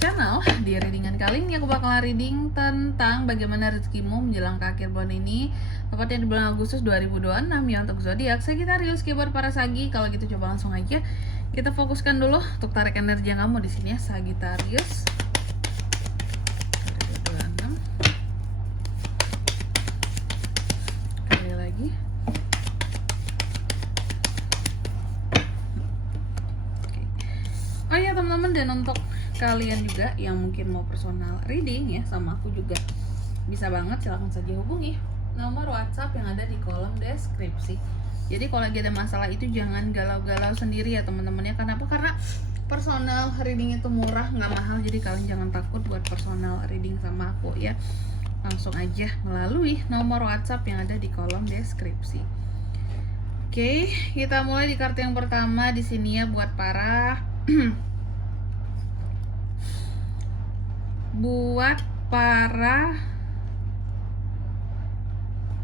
channel. Di readingan kali ini aku bakal reading tentang bagaimana rezekimu menjelang ke akhir bulan ini, tepatnya di bulan Agustus 2026 ya, untuk zodiak Sagittarius. Buat para Sagi, kalau gitu coba langsung aja kita fokuskan dulu untuk tarik energi yang kamu di sini ya, Sagittarius. 2026. Kali lagi. Oh iya teman-teman, dan untuk kalian juga yang mungkin mau personal reading ya sama aku juga bisa banget, silahkan saja hubungi nomor WhatsApp yang ada di kolom deskripsi. Jadi kalau lagi ada masalah itu jangan galau-galau sendiri ya teman-teman ya. Kenapa? Karena personal reading itu murah, nggak mahal. Jadi kalian jangan takut buat personal reading sama aku ya. Langsung aja melalui nomor WhatsApp yang ada di kolom deskripsi. Oke, kita mulai di kartu yang pertama di sini ya, buat para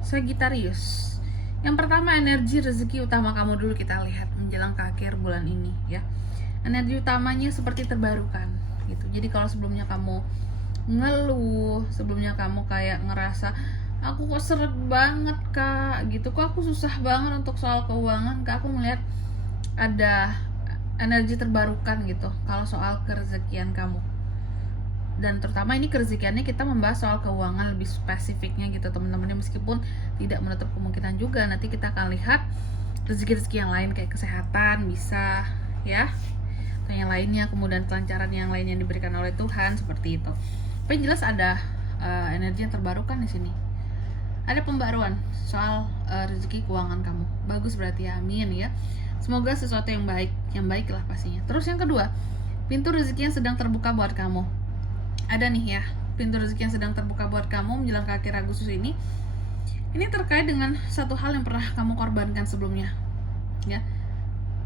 Sagittarius. Yang pertama, energi rezeki utama kamu dulu kita lihat menjelang ke akhir bulan ini ya. Energi utamanya seperti terbarukan gitu. Jadi kalau sebelumnya kamu ngeluh, sebelumnya kamu kayak ngerasa aku kok seret banget kak gitu, kok aku susah banget untuk soal keuangan kak, aku melihat ada energi terbarukan gitu kalau soal kerezekian kamu. Dan terutama ini kerezekiannya kita membahas soal keuangan lebih spesifiknya gitu teman-teman, meskipun tidak menutup kemungkinan juga nanti kita akan lihat rezeki-rezeki yang lain kayak kesehatan bisa ya, atau yang lainnya, kemudian kelancaran yang lain yang diberikan oleh Tuhan seperti itu. Tapi jelas ada energi yang terbarukan di sini. Ada pembaruan soal rezeki keuangan kamu. Bagus berarti ya, amin ya. Semoga sesuatu yang baik lah pastinya. Terus yang kedua, pintu rezeki yang sedang terbuka buat kamu. Ada nih ya, pintu rezeki yang sedang terbuka buat kamu menjelang ke akhir Agustus ini. Ini terkait dengan satu hal yang pernah kamu korbankan sebelumnya. Ya.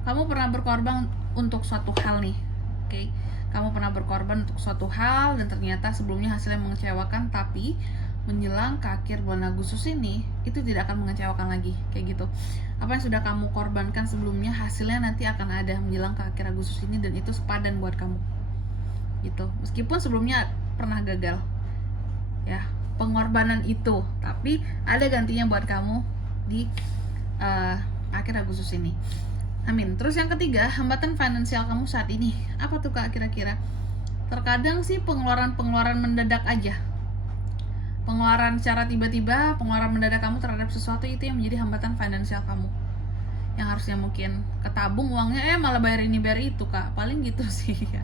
Kamu pernah berkorban untuk suatu hal nih. Oke. Kamu pernah berkorban untuk suatu hal dan ternyata sebelumnya hasilnya mengecewakan, tapi menjelang ke akhir bulan Agustus ini itu tidak akan mengecewakan lagi kayak gitu. Apa yang sudah kamu korbankan sebelumnya hasilnya nanti akan ada menjelang ke akhir Agustus ini, dan itu sepadan buat kamu gitu. Meskipun sebelumnya pernah gagal ya pengorbanan itu, tapi ada gantinya buat kamu di akhir Agustus ini. Amin. Terus yang ketiga, hambatan finansial kamu saat ini apa tuh kak kira-kira? Terkadang sih pengeluaran mendadak aja, pengeluaran secara tiba-tiba, pengeluaran mendadak kamu terhadap sesuatu, itu yang menjadi hambatan finansial kamu, yang harusnya mungkin ketabung uangnya malah bayar ini bayar itu kak, paling gitu sih ya.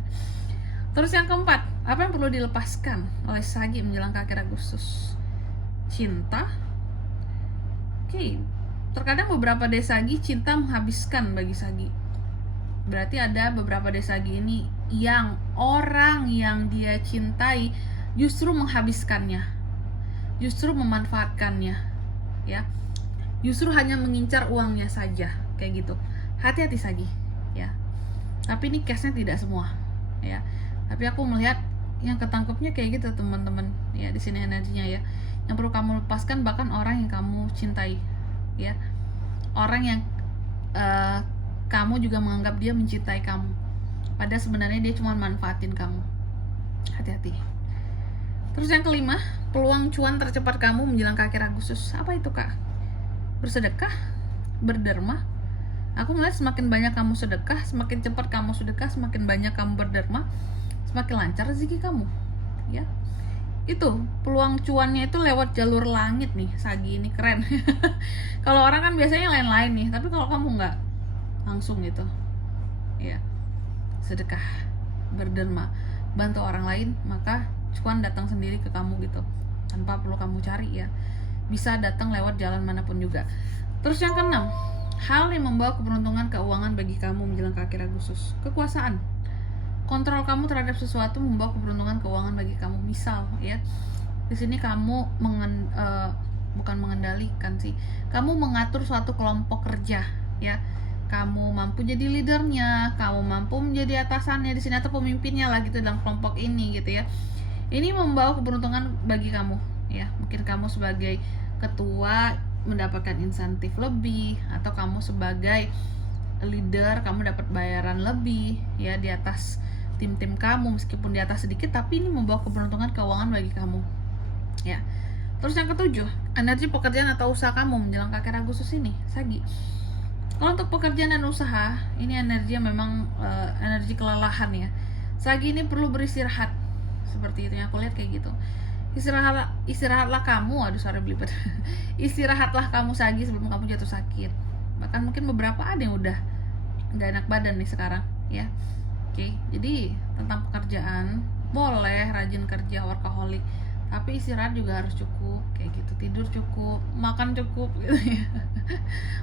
Terus yang keempat, apa yang perlu dilepaskan oleh Sagi menjelang ke akhir Agustus? Cinta. Oke. Terkadang beberapa dari Sagi cinta menghabiskan bagi Sagi. Berarti ada beberapa dari Sagi ini yang orang yang dia cintai justru menghabiskannya, justru memanfaatkannya ya, justru hanya mengincar uangnya saja kayak gitu. Hati-hati Sagi ya. Tapi ini case-nya tidak semua ya. Tapi aku melihat yang ketangkepnya kayak gitu teman-teman ya, di sini energinya ya. Yang perlu kamu lepaskan bahkan orang yang kamu cintai ya, orang yang kamu juga menganggap dia mencintai kamu, padahal sebenarnya dia cuma manfaatin kamu. Hati-hati. Terus yang kelima, peluang cuan tercepat kamu menjelang ke akhir Agustus. Apa itu kak? Bersedekah, berderma. Aku melihat semakin banyak kamu sedekah, semakin cepat kamu sedekah, semakin banyak kamu berderma, semakin lancar rezeki kamu ya. Itu peluang cuannya itu lewat jalur langit nih Sagi, ini keren. Kalau orang kan biasanya lain-lain nih, tapi kalau kamu nggak, langsung gitu ya, sedekah, berderma, bantu orang lain, maka cuan datang sendiri ke kamu gitu, tanpa perlu kamu cari ya, bisa datang lewat jalan manapun juga. Terus yang keenam, hal yang membawa keberuntungan keuangan bagi kamu menjelang ke akhir Agustus. Kekuasaan. Kontrol kamu terhadap sesuatu membawa keberuntungan keuangan bagi kamu. Misal ya, di sini kamu bukan mengendalikan sih, kamu mengatur suatu kelompok kerja ya. Kamu mampu jadi leadernya, kamu mampu menjadi atasannya di sini atau pemimpinnya lah gitu dalam kelompok ini gitu ya. Ini membawa keberuntungan bagi kamu ya. Mungkin kamu sebagai ketua mendapatkan insentif lebih, atau kamu sebagai leader kamu dapat bayaran lebih ya di atas tim-tim kamu, meskipun di atas sedikit, tapi ini membawa keberuntungan keuangan bagi kamu ya. Terus yang ketujuh, energi pekerjaan atau usaha kamu menjelang akhir Agustus ini, Sagi. Kalau untuk pekerjaan dan usaha, ini energi memang energi kelelahan ya. Sagi ini perlu beristirahat, seperti itu yang aku lihat kayak gitu. Istirahatlah kamu, aduh sorry belibet. Istirahatlah kamu Sagi sebelum kamu jatuh sakit. Bahkan mungkin beberapa ada yang udah nggak enak badan nih sekarang ya. Oke, jadi tentang pekerjaan, boleh rajin kerja, workaholic, tapi istirahat juga harus cukup kayak gitu. Tidur cukup, makan cukup gitu ya.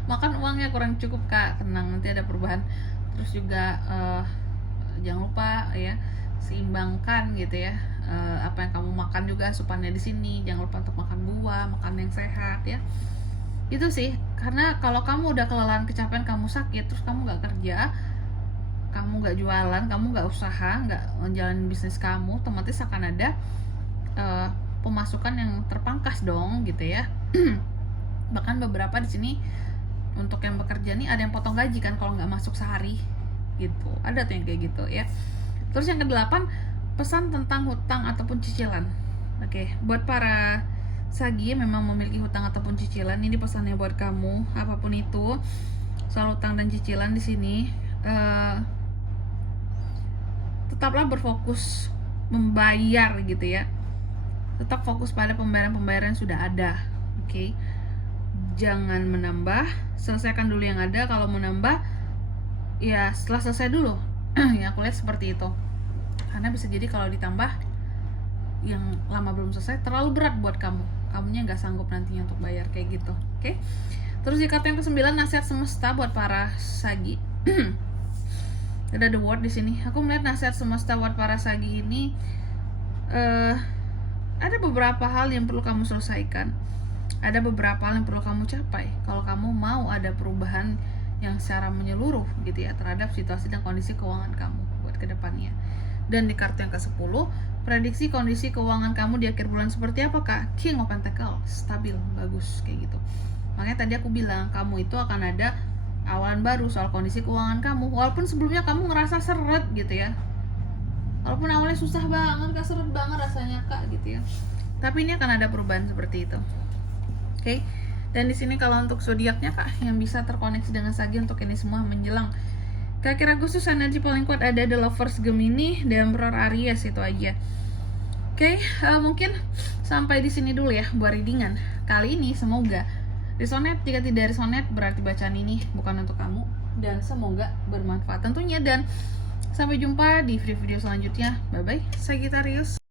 Makan uangnya kurang cukup Kak, tenang, nanti ada perubahan. Terus juga jangan lupa ya, seimbangkan gitu ya, apa yang kamu makan juga asupannya di sini. Jangan lupa untuk makan buah, makan yang sehat ya. Itu sih, karena kalau kamu udah kelelahan, kecapean, kamu sakit, terus kamu nggak kerja, kamu nggak jualan, kamu nggak usaha, nggak menjalani bisnis kamu, otomatis akan ada pemasukan yang terpangkas dong gitu ya. Bahkan beberapa di sini untuk yang bekerja nih ada yang potong gaji kan kalau nggak masuk sehari gitu, ada tuh yang kayak gitu ya. Terus yang kedelapan, pesan tentang hutang ataupun cicilan. Oke, buat para Sagi memang memiliki hutang ataupun cicilan, ini pesannya buat kamu, apapun itu soal hutang dan cicilan di sini, tetaplah berfokus membayar gitu ya. Tetap fokus pada pembayaran-pembayaran yang sudah ada. Oke. Jangan menambah, selesaikan dulu yang ada. Kalau menambah, ya setelah selesai dulu. Ya aku lihat seperti itu. Karena bisa jadi kalau ditambah yang lama belum selesai, terlalu berat buat kamu. Kamunya nggak sanggup nantinya untuk bayar kayak gitu. Oke. Terus di kartu yang ke-9, nasihat semesta buat para Sagi. Ada the word di sini. Aku melihat nasihat semesta buat para Sagi ini, ada beberapa hal yang perlu kamu selesaikan. Ada beberapa hal yang perlu kamu capai kalau kamu mau ada perubahan yang secara menyeluruh gitu ya terhadap situasi dan kondisi keuangan kamu buat kedepannya. Dan di kartu yang ke-10, prediksi kondisi keuangan kamu di akhir bulan seperti apa Kak? King of Pentacles, stabil, bagus kayak gitu. Makanya tadi aku bilang kamu itu akan ada awalan baru soal kondisi keuangan kamu, walaupun sebelumnya kamu ngerasa seret gitu ya. Walaupun awalnya susah banget, Kak, seret banget rasanya Kak gitu ya. Tapi ini akan ada perubahan seperti itu. Oke. Dan di sini kalau untuk zodiaknya Kak yang bisa terkoneksi dengan Sagi untuk ini semua menjelang ke akhir Agustus, energi paling kuat ada The Lovers Gemini dan Emperor Aries, itu aja. Oke, mungkin sampai di sini dulu ya buat readingan kali ini. Semoga resonate. Jika tidak resonate berarti bacaan ini bukan untuk kamu, dan semoga bermanfaat tentunya. Dan sampai jumpa di video selanjutnya. Bye bye, Sagittarius.